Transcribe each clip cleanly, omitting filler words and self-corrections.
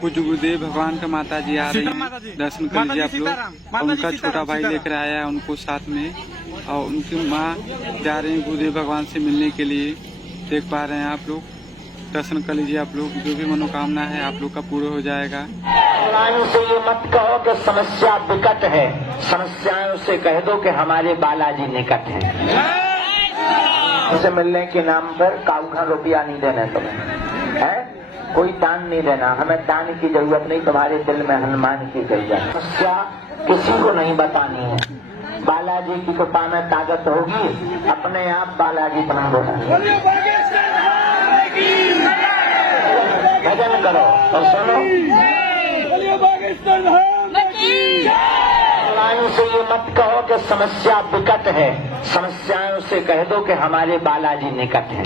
पूज्य गुरुदेव भगवान का माता जी आ रही है, दर्शन कर लीजिए आप लोग। और उनका छोटा भाई लेकर आया है उनको साथ में, और उनकी माँ जा रही है गुरुदेव भगवान से मिलने के लिए। देख पा रहे हैं आप लोग, दर्शन कर लीजिए आप लोग। जो भी मनोकामना है आप लोग का पूरा हो जाएगा। से ये मत कहो कि समस्या विकट है, समस्याओं से कह दो कि हमारे बालाजी निकट है। उसे मिलने के नाम पर काउखा रुपया नहीं देना तुम्हें, है कोई दान नहीं देना। हमें दान की जरूरत नहीं, तुम्हारे दिल में हनुमान की गई है। समस्या किसी को नहीं बतानी है। बालाजी की कृपा में ताकत होगी, अपने आप बालाजी बना बोला। भजन करो और सुनो। से ये मत कहो कि समस्या विकट है, समस्याओं से कह दो कि हमारे बालाजी निकट है।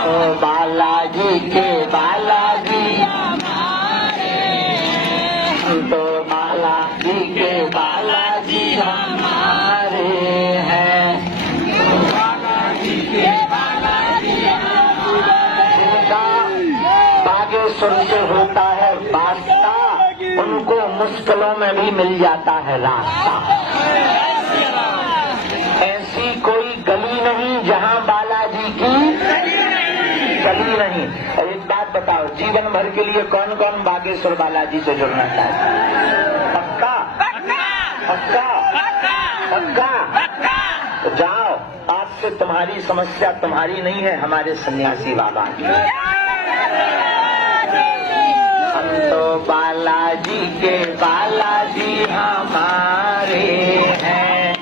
ओ बालाजी के बालाजी हमारे, तो बालाजी के बालाजी हमारे हैं। बालाजी के बालाजी जिनका बागेश्वर से होता है वास्ता, उनको मुश्किलों में भी मिल जाता है रास्ता। ऐसी कोई गली नहीं जहाँ बालाजी की गली नहीं। एक बात बताओ, जीवन भर के लिए कौन कौन बागेश्वर बालाजी से जुड़ना चाहता है? पक्का पक्का पक्का। तो जाओ, आज से तुम्हारी समस्या तुम्हारी नहीं है, हमारे सन्यासी बाबा की। हम तो बालाजी के बालाजी हमारे हैं।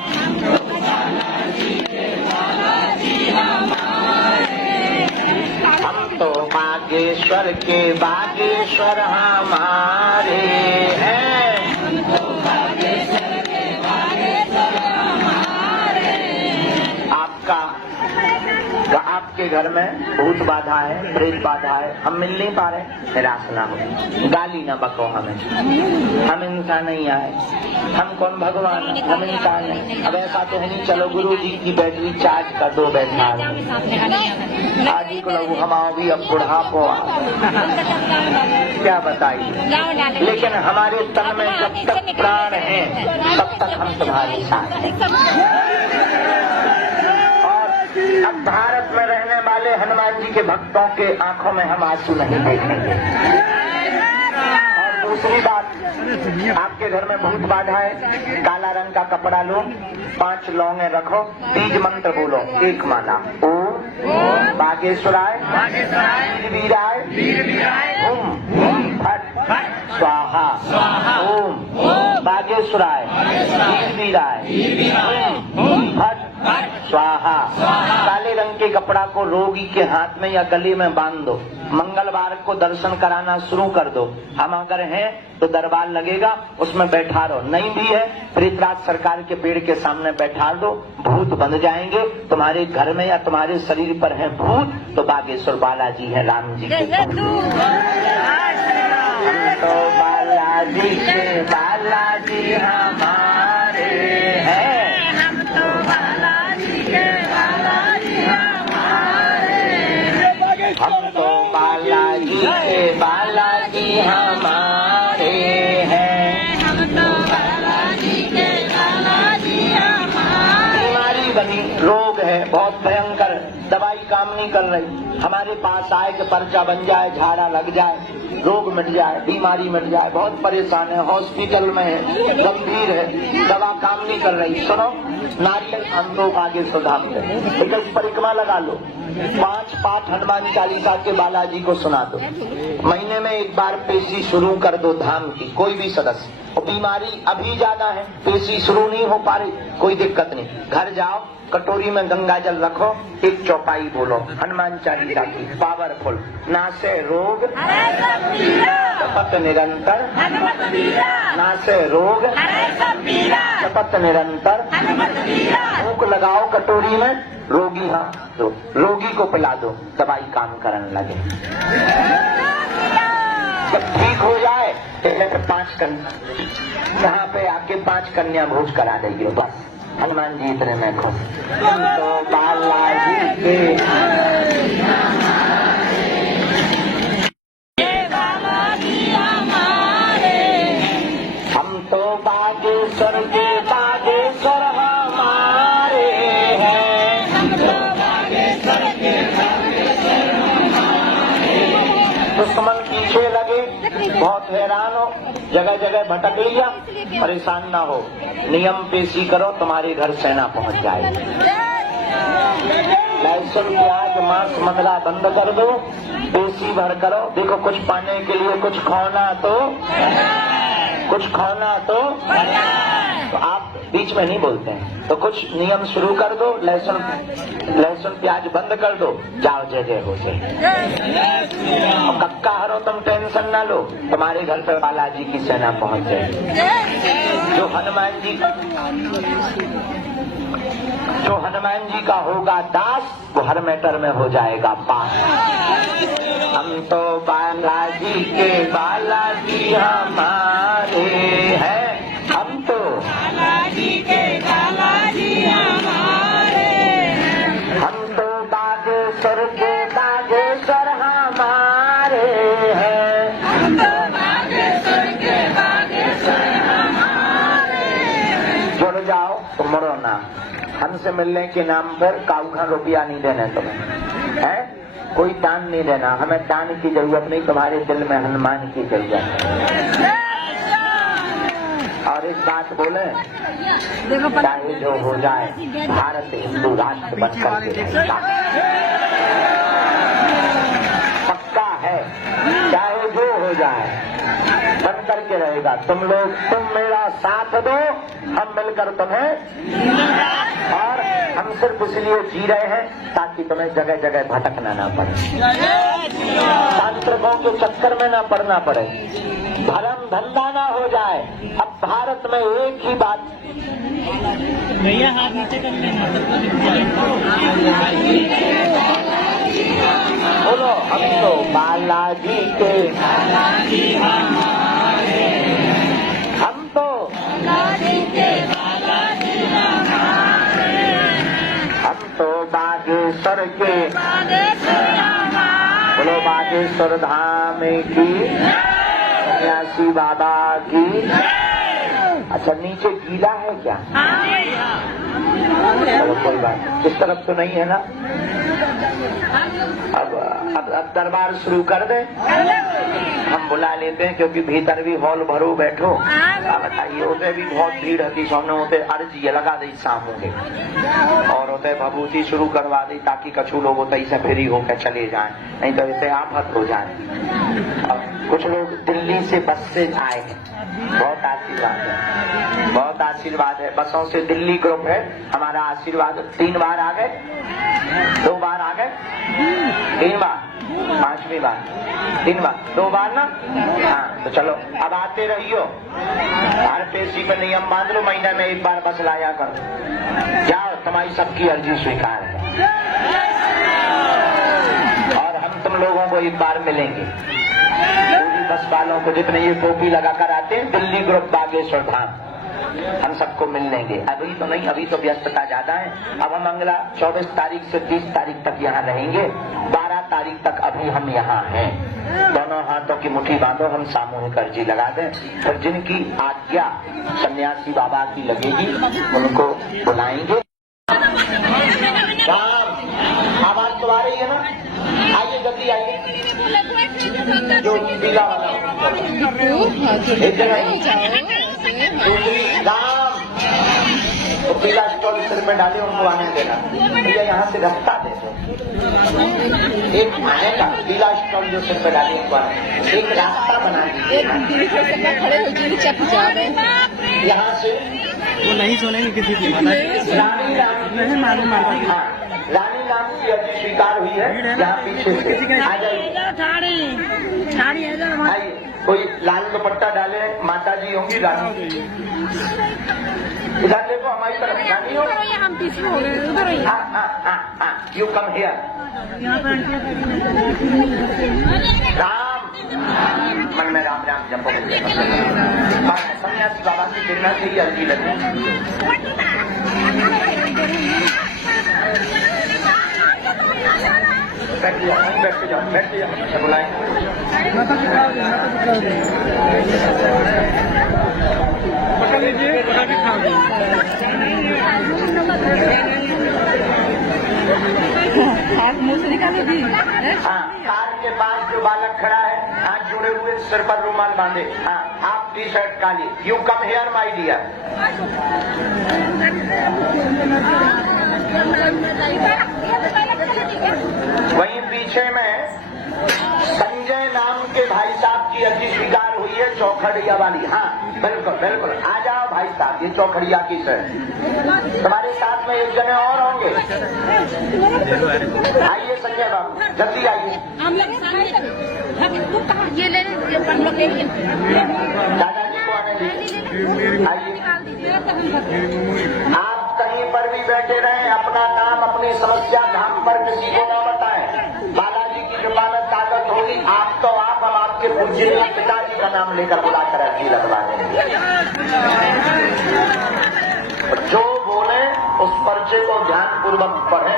हम तो बागेश्वर के बागेश्वर हमारे हैं। आपके घर में भूत बाधा है, प्रेत बाधा है, हम मिल नहीं पा रहे, निराश ना हो, गाली ना बको हमें। हम इंसान नहीं आए, हम कौन भगवान, हम इंसान नहीं। अब ऐसा तो नहीं, चलो गुरु जी की बैटरी चार्ज कर दो, बैठा आज ही को लगू हम आओ भी, अब बुढ़ापो क्या बताइए। लेकिन हमारे तन में जब तक प्राण है तब तक हम तुम्हारे साथ हैं। अब भारत में रहने वाले हनुमान जी के भक्तों के आंखों में हम आंसू नहीं देखेंगे। और दूसरी बात, आपके घर में भूत बाधा है, काला रंग का कपड़ा लो, 5 लौंगे रखो, बीज मंत्र बोलो, 1 माला ओम बागेश्वराय वीराय ओम फट स्वाहा। ओम बागेश्वराय वीराय ओम फट स्वाहा। काले रंग के कपड़ा को रोगी के हाथ में या गले में बांध दो। मंगलवार को दर्शन कराना शुरू कर दो। हम अगर हैं तो दरबार लगेगा, उसमें बैठा रहो। नहीं भी है, पृथ्वीराज सरकार के पेड़ के सामने बैठा दो, भूत बंध जाएंगे। तुम्हारे घर में या तुम्हारे शरीर पर है भूत, तो बागेश्वर बालाजी है राम जी के। तो बालाजी के बालाजी हमारे हैं। हम तो बालाजी के बालाजी हमारे हैं। हम तो बालाजी के बालाजी हमारे। बीमारी बनी, रोग है बहुत भयंकर, दवाई काम नहीं कर रही। हमारे पास आए कि पर्चा बन जाए, झाड़ा लग जाए, रोग मिट जाए, बीमारी मिट जाए, बहुत परेशान है, हॉस्पिटल में है, गंभीर है, दवा काम नहीं कर रही। सुनो, नारियल हम लोग आगे सुधारते हैं, 21 परिक्रमा लगा लो, 5 पाठ हनुमान चालीसा के बालाजी को सुना दो। महीने में 1 बार पेशी शुरू कर दो धाम की, कोई भी सदस्य। और बीमारी अभी ज्यादा है, पेशी शुरू नहीं हो पा रही, कोई दिक्कत नहीं, घर जाओ, कटोरी में गंगा जल रखो, 1 चौपाई बोलो हनुमान चालीसा की, पावरफुल। नासे रोग शपथ निरंतर, नासे रोग शपथ निरंतर। भूख लगाओ कटोरी में, रोगी रोगी को पिला दो, दवाई काम करने लगे। जब ठीक हो जाए तो 5 कन्या, यहाँ पे आके 5 कन्या भोज करा देंगे, बस हनुमान जी इतने में खुश। तो बालाजी के बागेश्वर के बागेश्वर हमारे हैं। हम तो बागेश्वर के बागेश्वर हमारे। दुश्मन पीछे लगे, बहुत हैरान हो, जगह जगह भटक लिया, परेशान ना हो, नियम पेशी करो, तुम्हारे घर सेना पहुंच जाएगी। लहसुन प्याज मांस मंगला बंद कर दो, पेशी भर करो। देखो कुछ पाने के लिए कुछ खोना तो आप बीच में नहीं बोलते हैं, तो कुछ नियम शुरू कर दो, लहसुन प्याज बंद कर दो, जाओ जय जय हो जाए। और कक्का हरो, तुम टेंशन ना लो, तुम्हारे घर पर बालाजी की सेना पहुंच जाए। जो हनुमान जी का होगा दास, वो हर मैटर में हो जाएगा पास। हम तो बालाजी के बालाजी हमारे हैं। हम तो बालाजी के बालाजी हमारे हैं। हम तो बागेश्वर के बागेश्वर हमारे हैं। हम तो बागेश्वर के बागेश्वर हमारे हैं। जुड़ जाओ तो मरो ना। हमसे मिलने के नाम पर काउखा रुपया नहीं देना तुम्हें, है कोई दान नहीं देना। हमें दान की जरूरत नहीं, तुम्हारे दिल में हनुमान की जरूरत है। और एक बात बोले, चाहे जो हो जाए, भारत हिंदू राष्ट्र बनकर के रहेगा, पक्का है। चाहे जो हो जाए, बन करके रहेगा। तुम मेरा साथ दो, हम मिलकर तुम्हें, और हम सिर्फ इसलिए जी रहे हैं ताकि तुम्हें जगह जगह भटकना ना पड़े, तांत्रिकों के चक्कर में ना पड़ना पड़े, धर्म धंधा ना हो जाए। अब भारत में एक ही बात, भैया हाथ नीचे करने बोलो, हम तो बालाजी के बालाजी हमारे, हम तो बालाजी के बालाजी हमारे, हम तो बागेश्वर के बागेश्वर हमारे। बोलो बागेश्वर धाम की, सन्यासी बाबा की। अच्छा नीचे गीला है क्या? चलो कोई बात, इस तरफ तो नहीं है ना। अब दरबार शुरू कर दे, हम बुला लेते हैं, क्योंकि भीतर भी हॉल भरो बैठो। अब बताइए, होते भी बहुत भीड़ होती, सामने होते अर्जी लगा दी सामूंगे, और होते भभूति शुरू करवा दी ताकि कछु लोग होते से फ्री होकर चले जाएं, नहीं तो इसे आफत हो जाए। और कुछ लोग दिल्ली से बस से आए हैं, बहुत आशीर्वाद है, बहुत आशीर्वाद है। बसों से दिल्ली ग्रुप है, हमारा आशीर्वाद। 3 बार आ गए, 2 बार आ गए, 3 बार, 5वीं बार, 3 बार, 2 बार ना। हाँ तो चलो अब आते रहियो, हर पेशी में नियम बांध लो, महीने में 1 बार बस लाया करो। जाओ, तुम्हारी सबकी अर्जी स्वीकार है, और हम तुम लोगों को 1 बार मिलेंगे। पूरी बस वालों को जितने ये टोपी लगा कर आते हैं, दिल्ली ग्रुप बागेश्वर धाम, हम सबको मिल लेंगे। अभी तो नहीं, अभी तो व्यस्तता ज्यादा है। अब हम अगला 24 तारीख से 30 तारीख तक यहाँ रहेंगे, 12 तारीख तक अभी हम यहाँ हैं। दोनों हाथों की मुट्ठी बांधो, हम सामूहिक अर्जी लगा दें, फिर जिनकी आज्ञा सन्यासी बाबा की लगेगी उनको बुलाएंगे। आवाज तो आ रही है ना? आइए जल्दी आइए, जो पीला वाला एक जगह दूसरी राम, तो पीला स्टॉल सिर में डाले, उनको आने देना। भैया यहाँ से रास्ता दे दो, एक आने का पीला स्टॉल जो सिर पे डाले, उनको एक रास्ता बना दीजिए। यहाँ से वो नहीं सुनेंगे किसी की, रानी राम नहीं मालूम। हाँ, रानी नाम की अर्जी स्वीकार हुई है। यहाँ पीछे से आ जाइए, आइए। कोई लाल दुपट्टा डाले, माता जी होंगी, रानी इधर देखो, हमारी तरफ रानी हो। हाँ, यू कम हियर। राम मन में राम राम जपो। सन्यासी बाबा की प्रेरणा से ही अर्जी लगी। बैठ जाओ, बैठ जाओ, बुलाए। पकड़ लीजिए, हाथ मुंह से निकालो दी। हाँ, कार के पास जो बालक खड़ा है, हाथ जुड़े हुए, सिर पर रुमाल बांधे, हाँ, हाफ टी शर्ट काली। You come here my dear. वहीं पीछे में संजय नाम के भाई साहब की अर्जी स्वीकार हुई है, चौखड़िया वाली। हाँ, बिल्कुल बिल्कुल, आ जाओ भाई साहब, ये चौखड़िया की सर। तुम्हारे साथ में एक जने और होंगे। आइए संजय बाबू, जल्दी आइए। दादाजी को आने दीजिए। आइए, आप कहीं पर भी बैठे रहें, अपना नाम, अपनी समस्या धाम पर किसी को न बताएं। बालाजी की कृपा में ताकत होगी, आप तो आप, हम आपके पूज्य पिताजी का नाम लेकर बुलाकर अर्जी लगवा देंगे। जो बोले उस पर्चे को ध्यान पूर्वक पढ़े।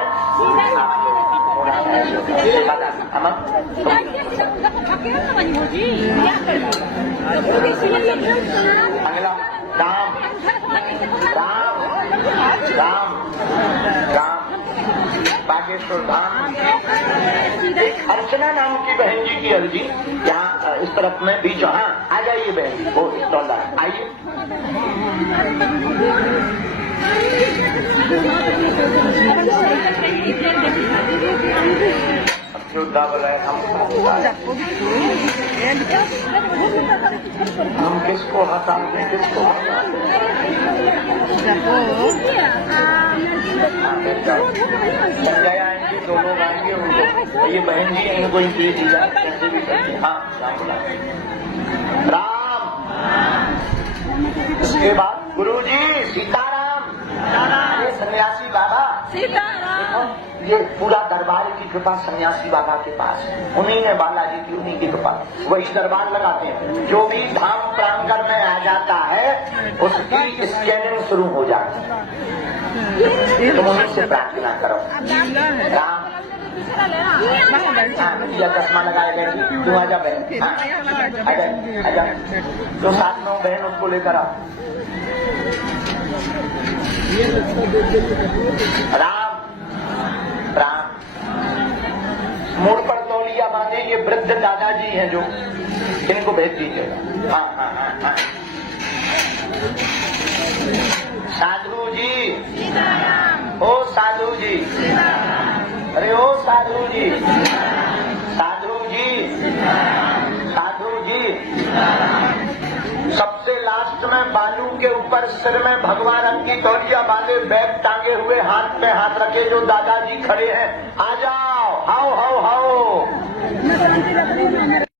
अगला राम राम राम राम बागेश्वर धाम। एक अर्चना नाम की बहन जी की अर्जी, यहाँ इस तरफ में बीच। हाँ, आ जाइए बहन जी, वो $1 आइए। जो डबल है, हम किसको हटाते, किसको संजय आएंगे, दोनों आएंगे, उनको ये बहन जी इनको इंट्री दी जाए कैसे भी करके। हाँ, राम। उसके बाद गुरुजी सीताराम। ये सन्यासी बाबा सीताराम। ये पूरा दरबार की कृपा सन्यासी बाबा के पास, उन्हीं ने बालाजी की, उन्हीं की कृपा, वही दरबार लगाते हैं। जो भी धाम प्रांगण में आ जाता है उसकी स्कैनिंग शुरू हो जाती है। तुम उन्हीं से प्रार्थना करो। राम या चश्मा लगाए गए, तू आजा बहन, आजा, जो साथ में बहन उसको लेकर आओ। राम राम। मोड़ पर तौलिया बांधे, ये वृद्ध दादाजी हैं जो, इनको भेज दीजिएगा। हाँ हाँ हाँ हाँ। साधु जी, ओ साधु जी, अरे ओ साधु जी, साधु जी, साधु जी। सबसे लास्ट में बालू के ऊपर सिर में भगवान की तौलिया बांधे, बैग टांगे हुए, हाथ पे हाथ रखे जो दादाजी खड़े हैं, आ जाओ, आओ आओ